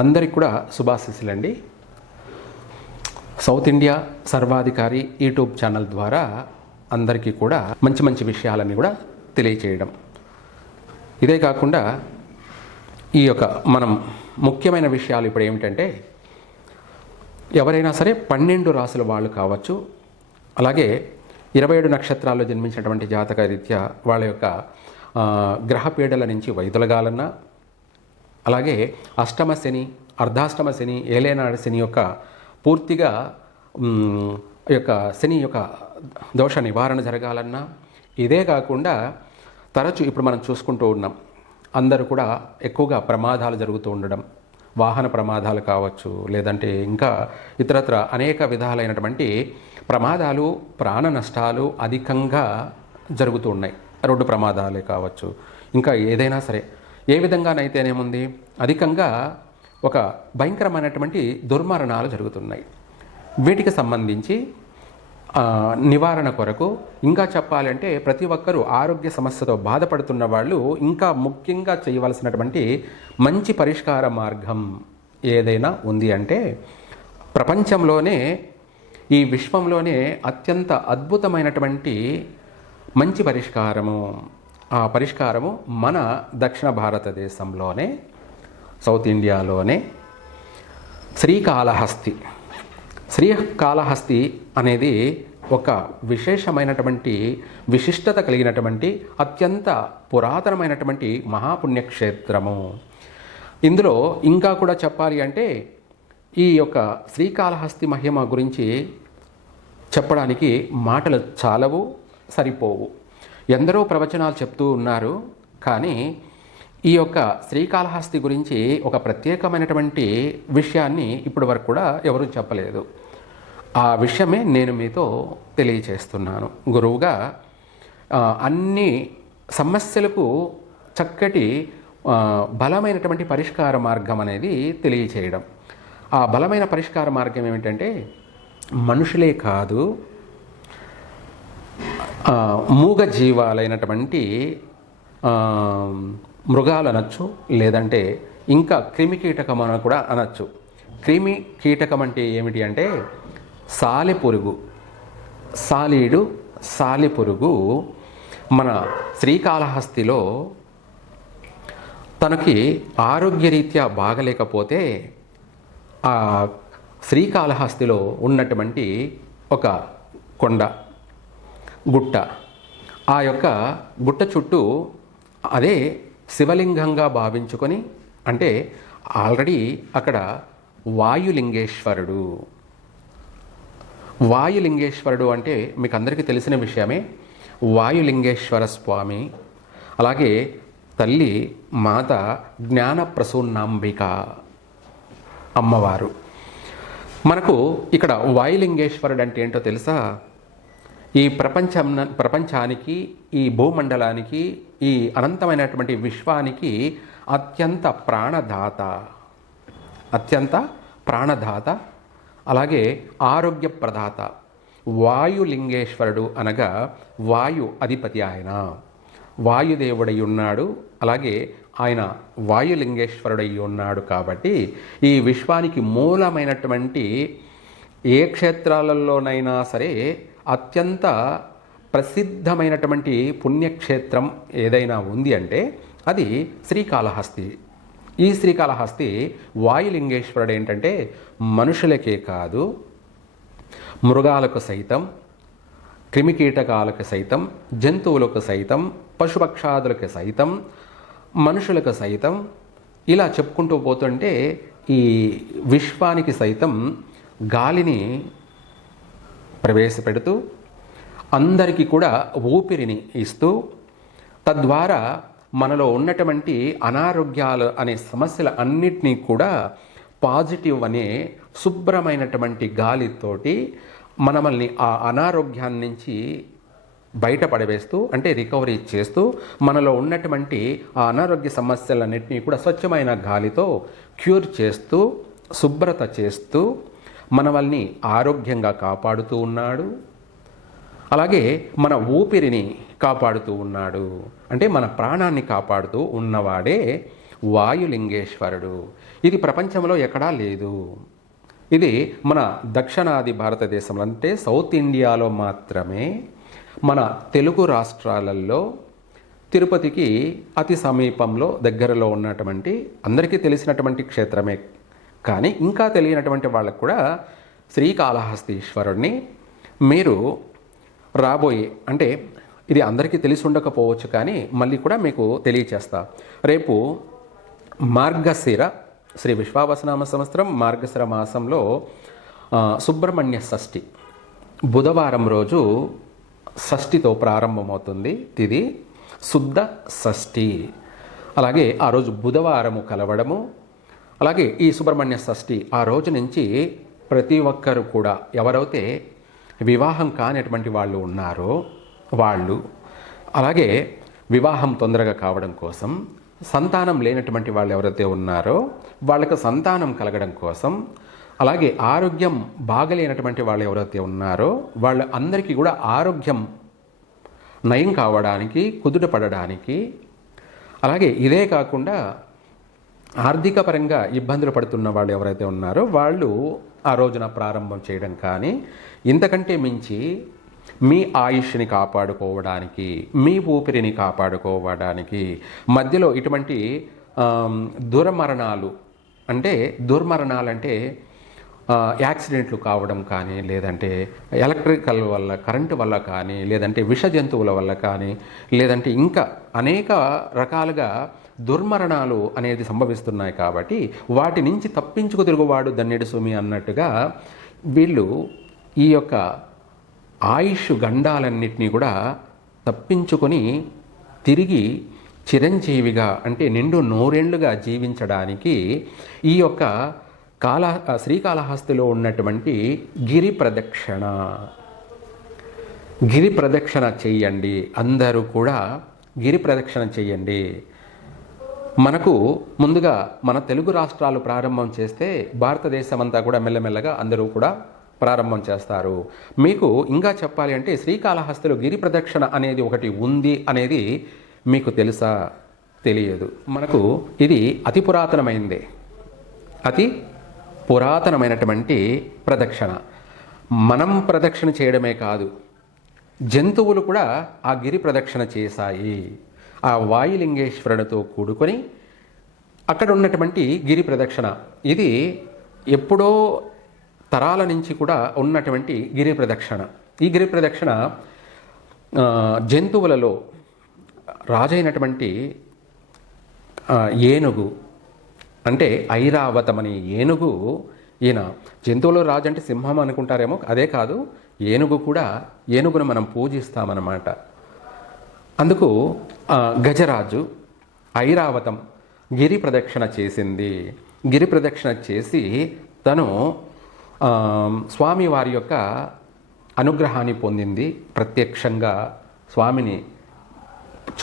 అందరికి కూడా శుభాశీస్సులండి. సౌత్ ఇండియా సర్వాధికారి యూట్యూబ్ ఛానల్ ద్వారా అందరికీ కూడా మంచి మంచి విషయాలన్నీ కూడా తెలియచేయడం. ఇదే కాకుండా ఈ యొక్క మనం ముఖ్యమైన విషయాలు ఇప్పుడు ఏమిటంటే ఎవరైనా సరే పన్నెండు రాసుల వాళ్ళు కావచ్చు అలాగే ఇరవై ఏడు నక్షత్రాల్లో జన్మించినటువంటి జాతక రీత్యా వాళ్ళ యొక్క గ్రహపీడల నుంచి వైదొలగాలన్నా అలాగే అష్టమ శని అర్ధాష్టమ శని ఏలేనాడు శని యొక్క పూర్తిగా యొక్క శని యొక్క దోష నివారణ జరగాలన్నా ఇదే కాకుండా తరచు ఇప్పుడు మనం చూసుకుంటూ ఉన్నాం. అందరూ కూడా ఎక్కువగా ప్రమాదాలు జరుగుతూ ఉండడం వాహన ప్రమాదాలు కావచ్చు లేదంటే ఇంకా ఇతరత్ర అనేక విధాలైనటువంటి ప్రమాదాలు ప్రాణ నష్టాలు అధికంగా జరుగుతూ ఉన్నాయి. రోడ్డు ప్రమాదాలే కావచ్చు ఇంకా ఏదైనా సరే ఏ విధంగానైతేనేముంది? అధికంగా ఒక భయంకరమైనటువంటి దుర్మరణాలు జరుగుతున్నాయి. వీటికి సంబంధించి నివారణ కొరకు ఇంకా చెప్పాలంటే ప్రతి ఒక్కరూ ఆరోగ్య సమస్యతో బాధపడుతున్న వాళ్ళు ఇంకా ముఖ్యంగా చేయవలసినటువంటి మంచి పరిష్కార మార్గం ఏదైనా ఉంది అంటే ప్రపంచంలోనే ఈ విశ్వంలోనే అత్యంత అద్భుతమైనటువంటి మంచి పరిష్కారము. ఆ పరిష్కారము మన దక్షిణ భారతదేశంలోనే సౌత్ ఇండియాలోనే శ్రీకాళహస్తి. శ్రీకాళహస్తి అనేది ఒక విశేషమైనటువంటి విశిష్టత కలిగినటువంటి అత్యంత పురాతనమైనటువంటి మహాపుణ్యక్షేత్రము. ఇందులో ఇంకా కూడా చెప్పాలి అంటే ఈ యొక్క శ్రీకాళహస్తి మహిమ గురించి చెప్పడానికి మాటలు చాలవు సరిపోవు. ఎందరో ప్రవచనాలు చెప్తూ ఉన్నారు కానీ ఈ యొక్క శ్రీకాళహస్తి గురించి ఒక ప్రత్యేకమైనటువంటి విషయాన్ని ఇప్పటి వరకు కూడా ఎవరూ చెప్పలేదు. ఆ విషయమే నేను మీతో తెలియచేస్తున్నాను. గురువుగా అన్ని సమస్యలకు చక్కటి బలమైనటువంటి పరిష్కార మార్గం అనేది తెలియచేయడం. ఆ బలమైన పరిష్కార మార్గం ఏమిటంటే మనుషులే కాదు మూగ జీవాలైనటువంటి మృగాలు అనొచ్చు లేదంటే ఇంకా క్రిమి కీటకం అని కూడా అనొచ్చు. క్రిమి కీటకం అంటే ఏమిటి అంటే సాలెపురుగు సాలీడు సాలెపురుగు మన శ్రీకాళహస్తిలో తనకి ఆరోగ్యరీత్యా బాగలేకపోతే ఆ శ్రీకాళహస్తిలో ఉన్నటువంటి ఒక కొండ. గుట్ట. ఆ యొక్క గుట్ట చుట్టూ అదే శివలింగంగా భావించుకొని అంటే ఆల్రెడీ అక్కడ వాయులింగేశ్వరుడు. వాయులింగేశ్వరుడు అంటే మీకు అందరికీ తెలిసిన విషయమే. వాయులింగేశ్వర స్వామి అలాగే తల్లి మాత జ్ఞానప్రసూన్నాంబిక అమ్మవారు. మనకు ఇక్కడ వాయులింగేశ్వరుడు అంటే ఏంటో తెలుసా? ఈ ప్రపంచం ప్రపంచానికి ఈ భూమండలానికి ఈ అనంతమైనటువంటి విశ్వానికి అత్యంత ప్రాణదాత. అత్యంత ప్రాణదాత అలాగే ఆరోగ్య ప్రదాత వాయులింగేశ్వరుడు అనగా వాయు అధిపతి ఆయన. వాయుదేవుడై ఉన్నాడు అలాగే ఆయన వాయులింగేశ్వరుడై ఉన్నాడు కాబట్టి ఈ విశ్వానికి మూలమైనటువంటి ఏ క్షేత్రాలలోనైనా సరే అత్యంత ప్రసిద్ధమైనటువంటి పుణ్యక్షేత్రం ఏదైనా ఉంది అంటే అది శ్రీకాళహస్తి. ఈ శ్రీకాళహస్తి వాయులింగేశ్వరుడు ఏంటంటే మనుషులకే కాదు మృగాలకు సైతం క్రిమికీటకాలకు సైతం జంతువులకు సైతం పశుపక్షాదులకు సైతం మనుషులకు సైతం ఇలా చెప్పుకుంటూ పోతుంటే ఈ విశ్వానికి సైతం గాలిని ప్రవేశపెడుతూ అందరికీ కూడా ఊపిరిని ఇస్తూ తద్వారా మనలో ఉన్నటువంటి అనారోగ్యాలు అనే సమస్యల అన్నిటినీ కూడా పాజిటివ్ అనే శుభ్రమైనటువంటి గాలితోటి మనమల్ని ఆ అనారోగ్యాన్ని నుంచి బయటపడవేస్తూ అంటే రికవరీ చేస్తూ మనలో ఉన్నటువంటి ఆ అనారోగ్య సమస్యలన్నింటినీ కూడా స్వచ్ఛమైన గాలితో క్యూర్ చేస్తూ శుభ్రత చేస్తూ మనవల్ని ఆరోగ్యంగా కాపాడుతూ ఉన్నాడు. అలాగే మన ఊపిరిని కాపాడుతూ ఉన్నాడు. అంటే మన ప్రాణాన్ని కాపాడుతూ ఉన్నవాడే వాయులింగేశ్వరుడు. ఇది ప్రపంచంలో ఎక్కడా లేదు. ఇది మన దక్షిణాది భారతదేశంలో అంటే సౌత్ ఇండియాలో మాత్రమే మన తెలుగు రాష్ట్రాలలో తిరుపతికి అతి సమీపంలో దగ్గరలో ఉన్నటువంటి అందరికీ తెలిసినటువంటి క్షేత్రమే కానీ ఇంకా తెలియనటువంటి వాళ్ళకు కూడా శ్రీకాళహస్తీశ్వరుడిని మీరు రాబోయే అంటే ఇది అందరికీ తెలిసి ఉండకపోవచ్చు కానీ మళ్ళీ కూడా మీకు తెలియచేస్తా. రేపు మార్గశిర శ్రీ విశ్వావసనామ సంవత్సరం మార్గశిర మాసంలో సుబ్రహ్మణ్య షష్ఠి. బుధవారం రోజు షష్ఠితో ప్రారంభమవుతుంది. తిది శుద్ధ షష్ఠి. అలాగే ఆ రోజు బుధవారము కలవడము అలాగే ఈ సుబ్రహ్మణ్య షష్ఠి ఆ రోజు నుంచి ప్రతి ఒక్కరు కూడా ఎవరైతే వివాహం కానిటువంటి వాళ్ళు ఉన్నారో వాళ్ళు అలాగే వివాహం తొందరగా కావడం కోసం సంతానం లేనటువంటి వాళ్ళు ఎవరైతే ఉన్నారో వాళ్ళకు సంతానం కలగడం కోసం అలాగే ఆరోగ్యం బాగలేనటువంటి వాళ్ళు ఎవరైతే ఉన్నారో వాళ్ళ అందరికీ కూడా ఆరోగ్యం నయం కావడానికి కుదుట పడడానికి అలాగే ఇదే కాకుండా ఆర్థిక పరంగా ఇబ్బందులు పడుతున్న వాళ్ళు ఎవరైతే ఉన్నారో వాళ్ళు ఆ రోజున ప్రారంభం చేయడం కానీ ఇంతకంటే మించి మీ ఆయుష్ని కాపాడుకోవడానికి మీ ఊపిరిని కాపాడుకోవడానికి మధ్యలో ఇటువంటి దురమరణాలు అంటే దుర్మరణాలు అంటే యాక్సిడెంట్లు కావడం కానీ లేదంటే ఎలక్ట్రికల్ వల్ల కరెంటు వల్ల కానీ లేదంటే విష జంతువుల వల్ల కానీ లేదంటే ఇంకా అనేక రకాలుగా దుర్మరణాలు అనేది సంభవిస్తున్నాయి కాబట్టి వాటి నుంచి తప్పించుకు తిరుగువాడు ధన్యుడు సుమి అన్నట్టుగా వీళ్ళు ఈ యొక్క ఆయుష్ గండాలన్నింటినీ కూడా తప్పించుకొని తిరిగి చిరంజీవిగా అంటే నిండు నూరేళ్ళుగా జీవించడానికి ఈ యొక్క కాల శ్రీకాళహస్తిలో ఉన్నటువంటి గిరి ప్రదక్షిణ. గిరి ప్రదక్షిణ చెయ్యండి. అందరూ కూడా గిరి ప్రదక్షిణ చెయ్యండి. మనకు ముందుగా మన తెలుగు రాష్ట్రాలు ప్రారంభం చేస్తే భారతదేశం అంతా కూడా మెల్లమెల్లగా అందరూ కూడా ప్రారంభం చేస్తారు. మీకు ఇంకా చెప్పాలి అంటే శ్రీకాళహస్తిలో గిరి ప్రదక్షిణ అనేది ఒకటి ఉంది అనేది మీకు తెలుసా? తెలియదు. మనకు ఇది అతి పురాతనమైంది. అతి పురాతనమైనటువంటి ప్రదక్షిణ. మనం ప్రదక్షిణ చేయడమే కాదు జంతువులు కూడా ఆ గిరి ప్రదక్షిణ చేశాయి. ఆ వాయులింగేశ్వరునితో కూడుకొని అక్కడ ఉన్నటువంటి గిరి ప్రదక్షిణ. ఇది ఎప్పుడో తరాల నుంచి కూడా ఉన్నటువంటి గిరి ప్రదక్షిణ. ఈ గిరి ప్రదక్షిణ జంతువులలో రాజైనటువంటి ఏనుగు అంటే ఐరావతం అనే ఏనుగు ఈయన. జంతువులు రాజు అంటే సింహం అనుకుంటారేమో అదే కాదు ఏనుగు కూడా ఏనుగును మనం పూజిస్తామన్నమాట. అందుకు గజరాజు ఐరావతం గిరి ప్రదక్షిణ చేసింది. గిరి ప్రదక్షిణ చేసి తను స్వామి స్వామివారి యొక్క అనుగ్రహాన్ని పొందింది. ప్రత్యక్షంగా స్వామిని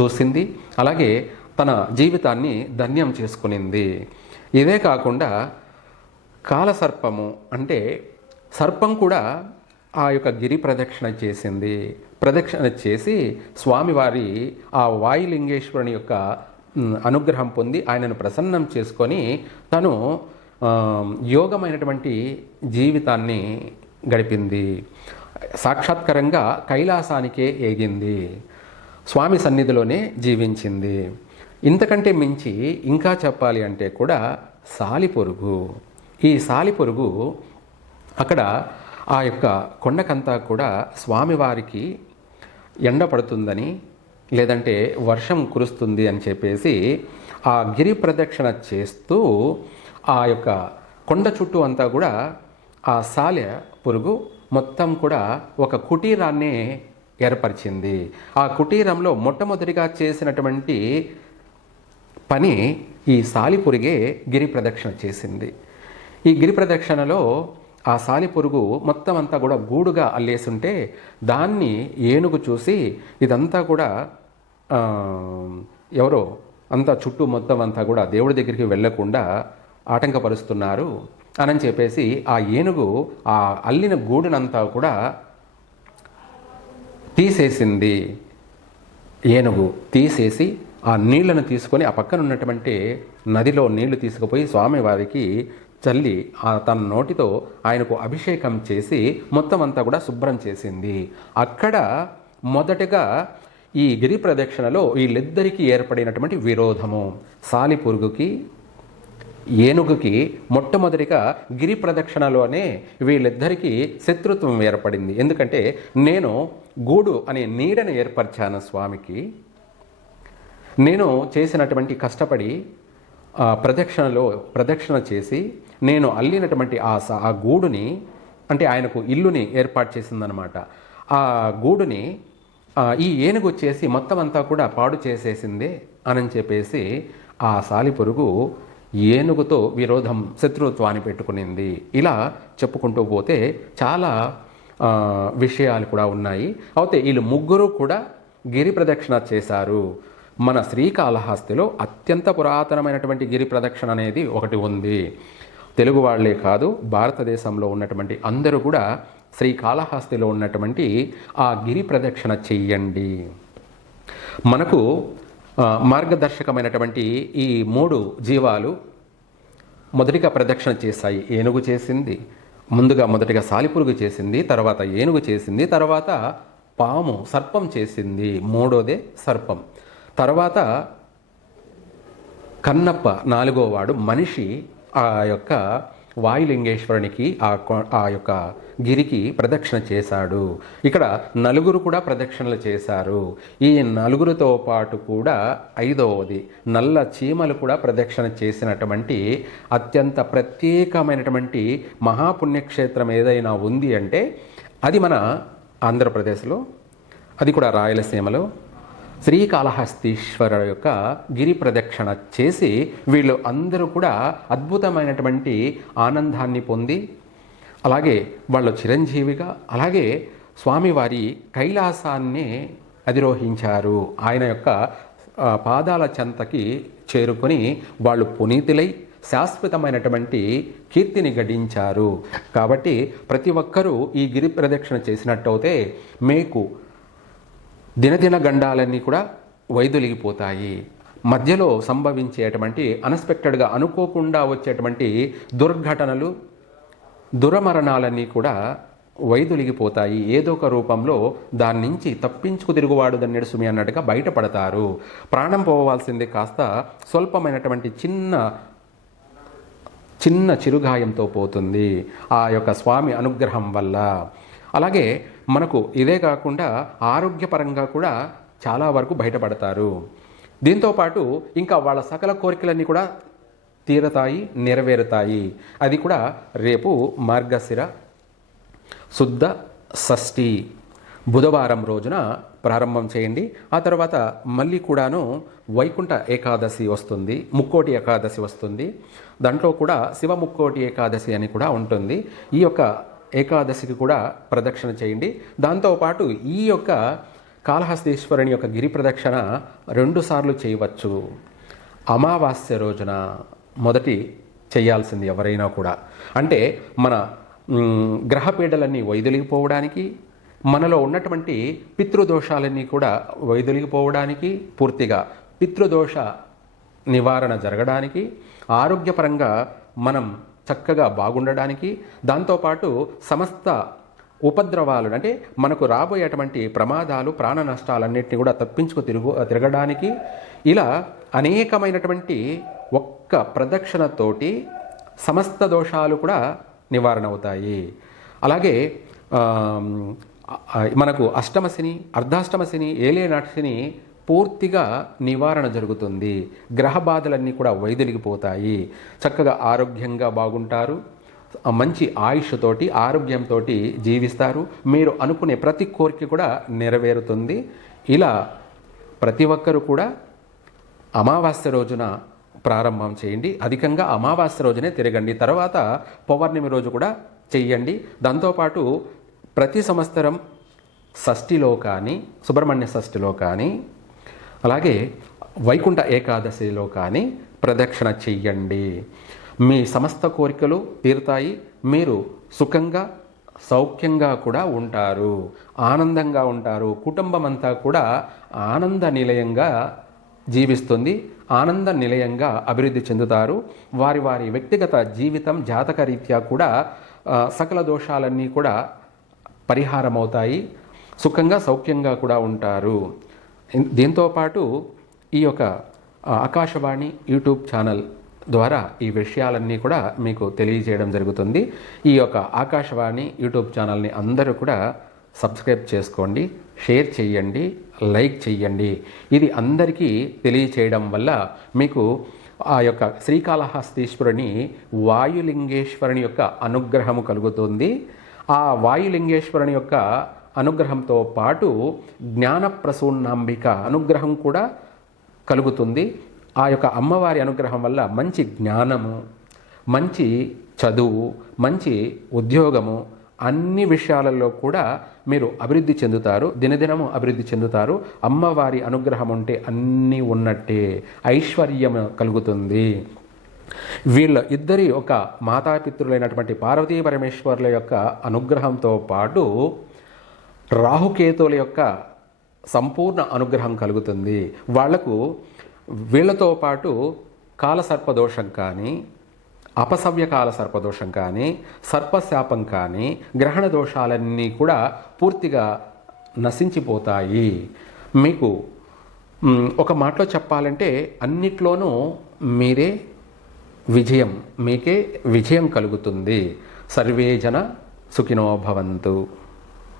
చూసింది. అలాగే తన జీవితాన్ని ధన్యం చేసుకునింది. ఇదే కాకుండా కాలసర్పము అంటే సర్పం కూడా ఆ యొక్క గిరి ప్రదక్షిణ చేసింది. ప్రదక్షిణ చేసి స్వామివారి ఆ వాయులింగేశ్వరుని యొక్క అనుగ్రహం పొంది ఆయనను ప్రసన్నం చేసుకొని తను యోగమైనటువంటి జీవితాన్ని గడిపింది. సాక్షాత్కరంగా కైలాసానికే ఏగింది. స్వామి సన్నిధిలోనే జీవించింది. ఇంతకంటే మించి ఇంకా చెప్పాలి అంటే కూడా సాలిపొరుగు. ఈ సాలిపొరుగు అక్కడ ఆ యొక్క కొండకంతా కూడా స్వామివారికి ఎండ పడుతుందని లేదంటే వర్షం కురుస్తుంది అని చెప్పేసి ఆ గిరి ప్రదక్షిణ చేస్తూ ఆ యొక్క కొండ చుట్టూ అంతా కూడా ఆ సాలె పురుగు మొత్తం కూడా ఒక కుటీరాన్నే ఏర్పరిచింది. ఆ కుటీరంలో మొట్టమొదటిగా చేసినటువంటి పని ఈ సాలిపురిగే గిరి ప్రదక్షిణ చేసింది. ఈ గిరి ప్రదక్షిణలో ఆ సాలిపురుగు మొత్తం అంతా కూడా గూడుగా అల్లేసుంటే దాన్ని ఏనుగు చూసి ఇదంతా కూడా ఎవరో అంతా చుట్టూ మొత్తం అంతా కూడా దేవుడి దగ్గరికి వెళ్ళకుండా ఆటంకపరుస్తున్నారు అని చెప్పేసి ఆ ఏనుగు ఆ అల్లిన గూడునంతా కూడా తీసేసింది. ఏనుగు తీసేసి ఆ నీళ్ళను తీసుకొని ఆ పక్కన ఉన్నటువంటి నదిలో నీళ్ళు తీసుకుపోయి స్వామివారికి చల్లి తన నోటితో ఆయనకు అభిషేకం చేసి మొత్తం అంతా కూడా శుభ్రం చేసింది. అక్కడ మొదటగా ఈ గిరి ప్రదక్షిణలో వీళ్ళిద్దరికీ ఏర్పడినటువంటి విరోధము. సాలిపురుగుకి ఏనుగుకి మొట్టమొదటిగా గిరి ప్రదక్షిణలోనే వీళ్ళిద్దరికీ శత్రుత్వం ఏర్పడింది. ఎందుకంటే నేను గూడు అనే నీడను ఏర్పరిచాను స్వామికి. నేను చేసినటువంటి కష్టపడి ప్రదక్షిణలో ప్రదక్షిణ చేసి నేను అల్లినటువంటి ఆ స- ఆ గూడుని అంటే ఆయనకు ఇల్లుని ఏర్పాటు చేసిందనమాట ఆ గూడుని ఈ ఏనుగు వచ్చేసి మొత్తం అంతా కూడా పాడు చేసేసిందే అని చెప్పేసి ఆ సాలిపురుగు ఏనుగుతో విరోధం శత్రుత్వాన్ని పెట్టుకునింది. ఇలా చెప్పుకుంటూ పోతే చాలా విషయాలు కూడా ఉన్నాయి. అయితే వీళ్ళు ముగ్గురు కూడా గిరి ప్రదక్షిణ చేశారు. మన శ్రీకాళహస్తిలో అత్యంత పురాతనమైనటువంటి గిరి ప్రదక్షిణ అనేది ఒకటి ఉంది. తెలుగు వాళ్ళే కాదు భారతదేశంలో ఉన్నటువంటి అందరూ కూడా శ్రీకాళహస్తిలో ఉన్నటువంటి ఆ గిరి ప్రదక్షిణ చెయ్యండి. మనకు మార్గదర్శకమైనటువంటి ఈ మూడు జీవాలు మొదటిగా ప్రదక్షిణ చేశాయి. ఏనుగు చేసింది ముందుగా మొదటిగా సాలిపురుగు చేసింది తర్వాత ఏనుగు చేసింది తర్వాత పాము సర్పం చేసింది. మూడోదే సర్పం. తర్వాత కన్నప్ప నాలుగోవాడు మనిషి ఆ యొక్క వాయులింగేశ్వరునికి ఆ ఆ యొక్క గిరికి ప్రదక్షిణ చేశాడు. ఇక్కడ నలుగురు కూడా ప్రదక్షిణలు చేశారు. ఈ నలుగురితో పాటు కూడా ఐదవది నల్ల చీమలు కూడా ప్రదక్షిణ చేసినటువంటి అత్యంత ప్రత్యేకమైనటువంటి మహాపుణ్యక్షేత్రం ఏదైనా ఉంది అంటే అది మన ఆంధ్రప్రదేశ్లో అది కూడా రాయలసీమలో శ్రీకాళహస్తీశ్వర యొక్క గిరి ప్రదక్షిణ చేసి వీళ్ళు అందరూ కూడా అద్భుతమైనటువంటి ఆనందాన్ని పొంది అలాగే వాళ్ళు చిరంజీవిగా అలాగే స్వామివారి కైలాసాన్నే అధిరోహించారు. ఆయన యొక్క పాదాల చెంతకి చేరుకొని వాళ్ళు పునీతులై శాశ్వతమైనటువంటి కీర్తిని గడించారు. కాబట్టి ప్రతి ఒక్కరూ ఈ గిరి ప్రదక్షిణ చేసినట్టయితే మీకు దినదిన గండాలన్నీ కూడా వైదొలిగిపోతాయి. మధ్యలో సంభవించేటువంటి అన్ఎక్స్పెక్టెడ్గా అనుకోకుండా వచ్చేటువంటి దుర్ఘటనలు దురమరణాలన్నీ కూడా వైదొలిగిపోతాయి. ఏదో ఒక రూపంలో దాని నుంచి తప్పించుకు తిరుగువాడు దన్నెడు సుమి అన్నట్టుగా బయటపడతారు. ప్రాణం పోవాల్సింది కాస్త స్వల్పమైనటువంటి చిన్న చిన్న చిరుగాయంతో పోతుంది ఆ యొక్క స్వామి అనుగ్రహం వల్ల. అలాగే మనకు ఇదే కాకుండా ఆరోగ్యపరంగా కూడా చాలా వరకు బయటపడతారు. దీంతోపాటు ఇంకా వాళ్ళ సకల కోరికలన్నీ కూడా తీరతాయి నెరవేరుతాయి. అది కూడా రేపు మార్గశిర శుద్ధ షష్ఠి బుధవారం రోజున ప్రారంభం చేయండి. ఆ తర్వాత మళ్ళీ కూడాను వైకుంఠ ఏకాదశి వస్తుంది ముక్కోటి ఏకాదశి వస్తుంది. దాంట్లో కూడా శివ ముక్కోటి ఏకాదశి అని కూడా ఉంటుంది. ఈ యొక్క ఏకాదశికి కూడా ప్రదక్షిణ చేయండి. దాంతోపాటు ఈ యొక్క కాళహస్తీశ్వరుని యొక్క గిరి ప్రదక్షిణ రెండుసార్లు చేయవచ్చు. అమావాస్య రోజున మొదటి చేయాల్సింది ఎవరైనా కూడా. అంటే మన గ్రహపీడలన్నీ వైదొలిగిపోవడానికి మనలో ఉన్నటువంటి పితృదోషాలన్నీ కూడా వైదొలిగిపోవడానికి పూర్తిగా పితృదోష నివారణ జరగడానికి ఆరోగ్యపరంగా మనం చక్కగా బాగుండడానికి. దాంతోపాటు సమస్త ఉపద్రవాలు అంటే మనకు రాబోయేటువంటి ప్రమాదాలు ప్రాణ నష్టాలన్నింటినీ కూడా తప్పించుకు తిరుగు తిరగడానికి ఇలా అనేకమైనటువంటి ఒక్క ప్రదక్షిణతోటి సమస్త దోషాలు కూడా నివారణ అవుతాయి అలాగే మనకు అష్టమశని అర్ధాష్టమశని ఏలేనాటిని పూర్తిగా నివారణ జరుగుతుంది. గ్రహ బాధలన్నీ కూడా వైదొలిగిపోతాయి. చక్కగా ఆరోగ్యంగా బాగుంటారు. మంచి ఆయుష్తోటి ఆరోగ్యంతో జీవిస్తారు. మీరు అనుకునే ప్రతి కోరిక కూడా నెరవేరుతుంది. ఇలా ప్రతి ఒక్కరూ కూడా అమావాస్య రోజున ప్రారంభం చేయండి. అధికంగా అమావాస్య రోజునే తిరగండి. తర్వాత పౌర్ణమి రోజు కూడా చెయ్యండి. దాంతోపాటు ప్రతి సంవత్సరం షష్ఠిలో కానీ సుబ్రహ్మణ్య షష్ఠిలో కానీ అలాగే వైకుంఠ ఏకాదశిలో కానీ ప్రదక్షిణ చెయ్యండి. మీ సమస్త కోరికలు తీరుతాయి. మీరు సుఖంగా సౌఖ్యంగా కూడా ఉంటారు. ఆనందంగా ఉంటారు. కుటుంబం అంతా కూడా ఆనంద నిలయంగా జీవిస్తుంది. ఆనంద నిలయంగా అభివృద్ధి చెందుతారు. వారి వారి వ్యక్తిగత జీవితం జాతక రీత్యా కూడా సకల దోషాలన్నీ కూడా పరిహారమవుతాయి. సుఖంగా సౌఖ్యంగా కూడా ఉంటారు. దీంతోపాటు ఈ యొక్క ఆకాశవాణి యూట్యూబ్ ఛానల్ ద్వారా ఈ విషయాలన్నీ కూడా మీకు తెలియజేయడం జరుగుతుంది. ఈ యొక్క ఆకాశవాణి యూట్యూబ్ ఛానల్ని అందరూ కూడా సబ్స్క్రైబ్ చేసుకోండి షేర్ చేయండి లైక్ చేయండి. ఇది అందరికీ తెలియచేయడం వల్ల మీకు ఆ యొక్క శ్రీకాళహస్తీశ్వరుని వాయులింగేశ్వరుని యొక్క అనుగ్రహము కలుగుతుంది. ఆ వాయులింగేశ్వరుని యొక్క అనుగ్రహంతో పాటు జ్ఞానప్రసూన్నాంబిక అనుగ్రహం కూడా కలుగుతుంది. ఆ యొక్క అమ్మవారి అనుగ్రహం వల్ల మంచి జ్ఞానము మంచి చదువు మంచి ఉద్యోగము అన్ని విషయాలలో కూడా మీరు అభివృద్ధి చెందుతారు. దినదినము అభివృద్ధి చెందుతారు. అమ్మవారి అనుగ్రహం ఉంటే అన్నీ ఉన్నట్టే ఐశ్వర్యం కలుగుతుంది. వీళ్ళ ఇద్దరి ఒక మాతాపితృలైనటువంటి పార్వతీ పరమేశ్వర్ల యొక్క అనుగ్రహంతో పాటు రాహుకేతువుల యొక్క సంపూర్ణ అనుగ్రహం కలుగుతుంది. వాళ్ళకు వీళ్ళతో పాటు కాలసర్పదోషం కానీ అపసవ్య కాల సర్పదోషం కానీ సర్పశాపం కానీ గ్రహణ దోషాలన్నీ కూడా పూర్తిగా నశించిపోతాయి. మీకు ఒక మాటలో చెప్పాలంటే అన్నిట్లోనూ మీరే విజయం మీకే విజయం కలుగుతుంది. సర్వే జన సుఖినో భవంతు.